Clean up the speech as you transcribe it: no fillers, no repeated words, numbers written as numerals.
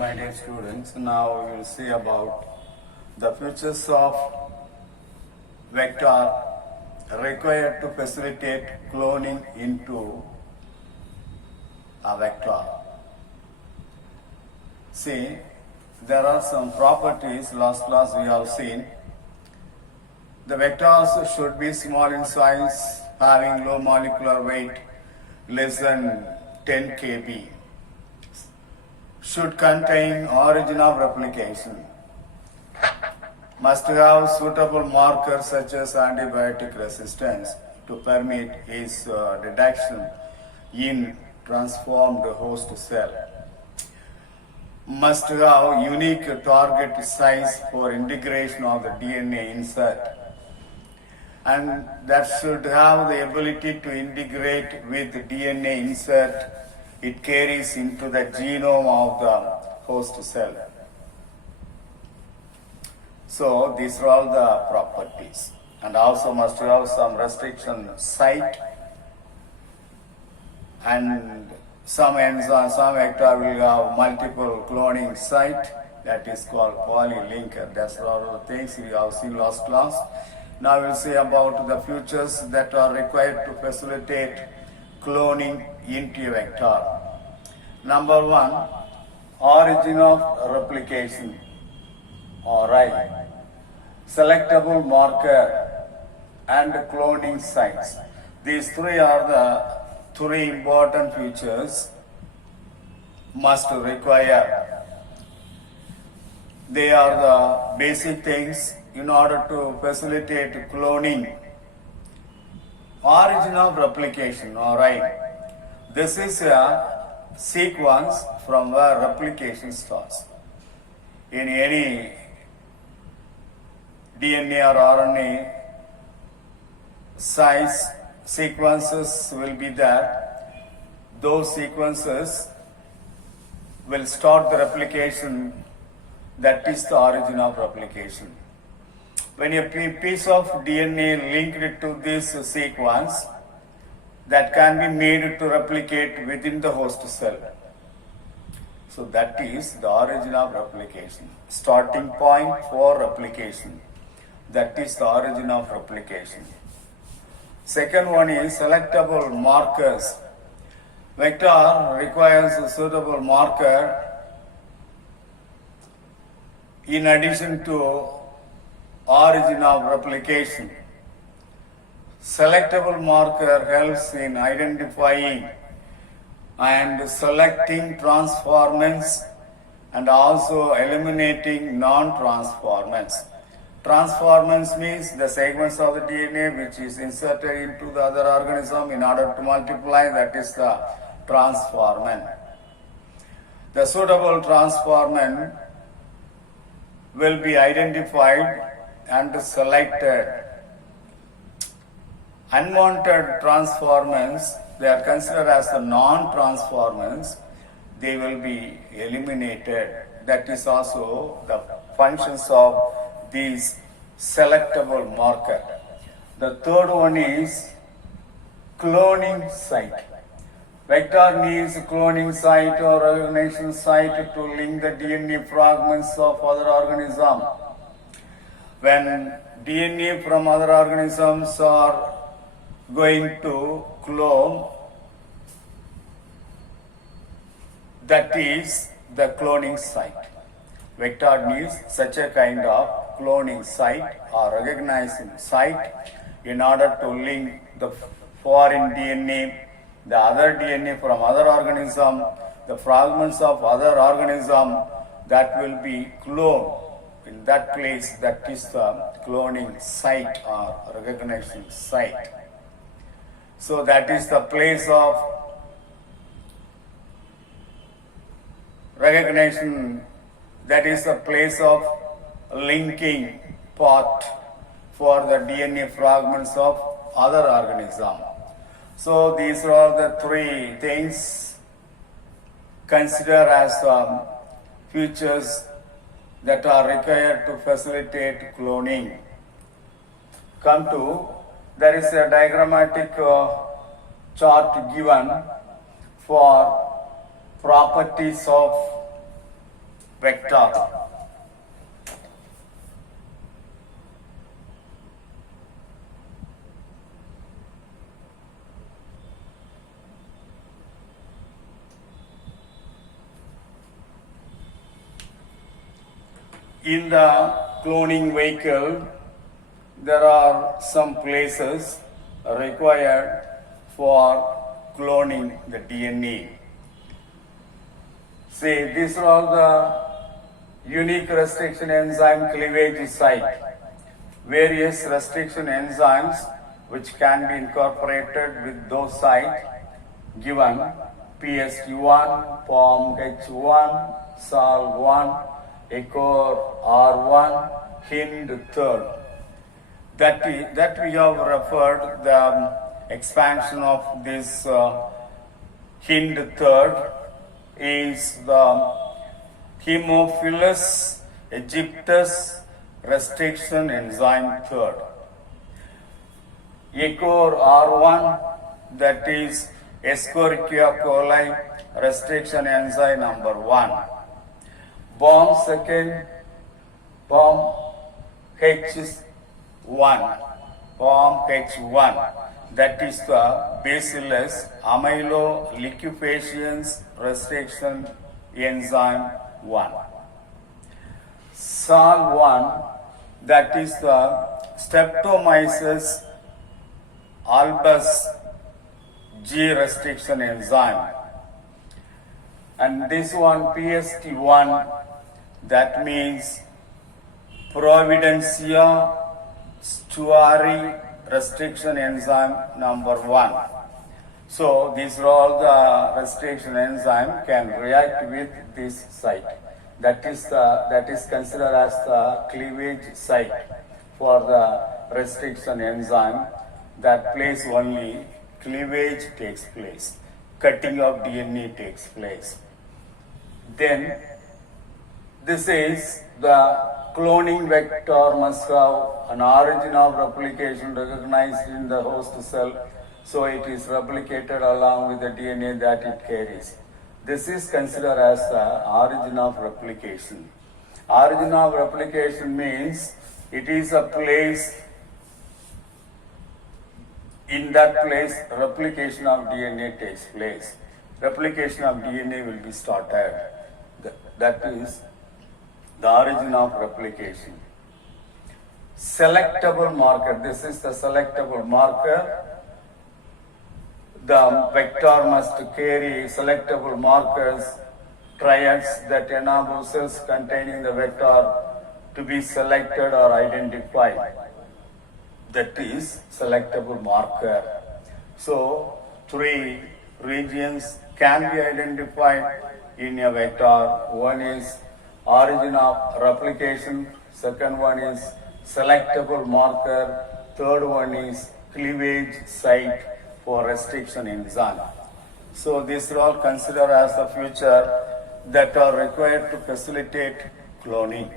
My dear students, now we will see about the features of vector required to facilitate cloning into a vector. See, there are some properties last class we have seen. The vectors should be small in size, having low molecular weight, less than 10 kb. Should contain origin of replication. Must have suitable markers such as antibiotic resistance to permit its detection in transformed host cell. Must have unique target size for integration of the DNA insert, and that should have the ability to integrate with DNA insert it carries into the genome of the host cell. So these are all the properties, and also must have some restriction site, and some enzyme, some vector will have multiple cloning site, that is called polylinker. That's all the things we have seen last class. Now we'll see about the features that are required to facilitate cloning into a vector. Number one, origin of replication. Alright. Selectable marker and cloning sites. These three are the three important features must require. They are the basic things in order to facilitate cloning. Origin of replication, alright. This is a sequence from where replication starts. In any DNA or RNA size, sequences will be there. Those sequences will start the replication. That is the origin of replication. When a piece of DNA linked to this sequence, that can be made to replicate within the host cell. So that is the origin of replication. Starting point for replication. That is the origin of replication. Second one is selectable markers. Vector requires a suitable marker in addition to origin of replication. Selectable marker helps in identifying and selecting transformants and also eliminating non-transformants. Transformants means the segments of the DNA which is inserted into the other organism in order to multiply, that is the transformant. The suitable transformant will be identified and selected. Unwanted transformants, they are considered as the non-transformants, they will be eliminated. That is also the functions of these selectable marker. The third one is cloning site. Vector needs cloning site or recognition site to link the DNA fragments of other organisms. When DNA from other organisms are going to clone, that is the cloning site. Vector needs such a kind of cloning site or recognizing site in order to link the foreign DNA, the other DNA from other organism, the fragments of other organism that will be cloned. In that place, that is the cloning site or recognition site. So that is the place of recognition, that is the place of linking path for the DNA fragments of other organisms. So these are all the three things considered as features that are required to facilitate cloning. Come to, there is a diagrammatic chart given for properties of vector. In the cloning vehicle, there are some places required for cloning the DNA. See, these are all the unique restriction enzyme cleavage site. Various restriction enzymes which can be incorporated with those sites given PST1, POMH1, SAL1, ECOR R1, HIND third. That we have referred the expansion of this HIND third is the Haemophilus aegyptus restriction enzyme third. ECOR R1, that is Escherichia coli restriction enzyme number 1. BOM second, BOM H1, BOM H1, that is the Bacillus amyloliquefaciens restriction enzyme 1. SAL1, that is the Streptomyces albus G restriction enzyme. And this one PST1, that means Providencia Stuari restriction enzyme number 1. So these are all the restriction enzyme can react with this site. That is considered as the cleavage site for the restriction enzyme. That place only cleavage takes place, cutting of DNA takes place. Then this is the cloning vector must have an origin of replication recognized in the host cell, so it is replicated along with the DNA that it carries. This is considered as the origin of replication. Origin of replication means it is a place, in that place replication of DNA takes place. Replication of DNA will be started. That is the origin of replication. Selectable marker, this is the selectable marker. The vector must carry selectable markers, triads that enable cells containing the vector to be selected or identified. That is selectable marker. So 3 regions can be identified in a vector. One is origin of replication, second one is selectable marker, third one is cleavage site for restriction enzyme. So these are all considered as the future that are required to facilitate cloning.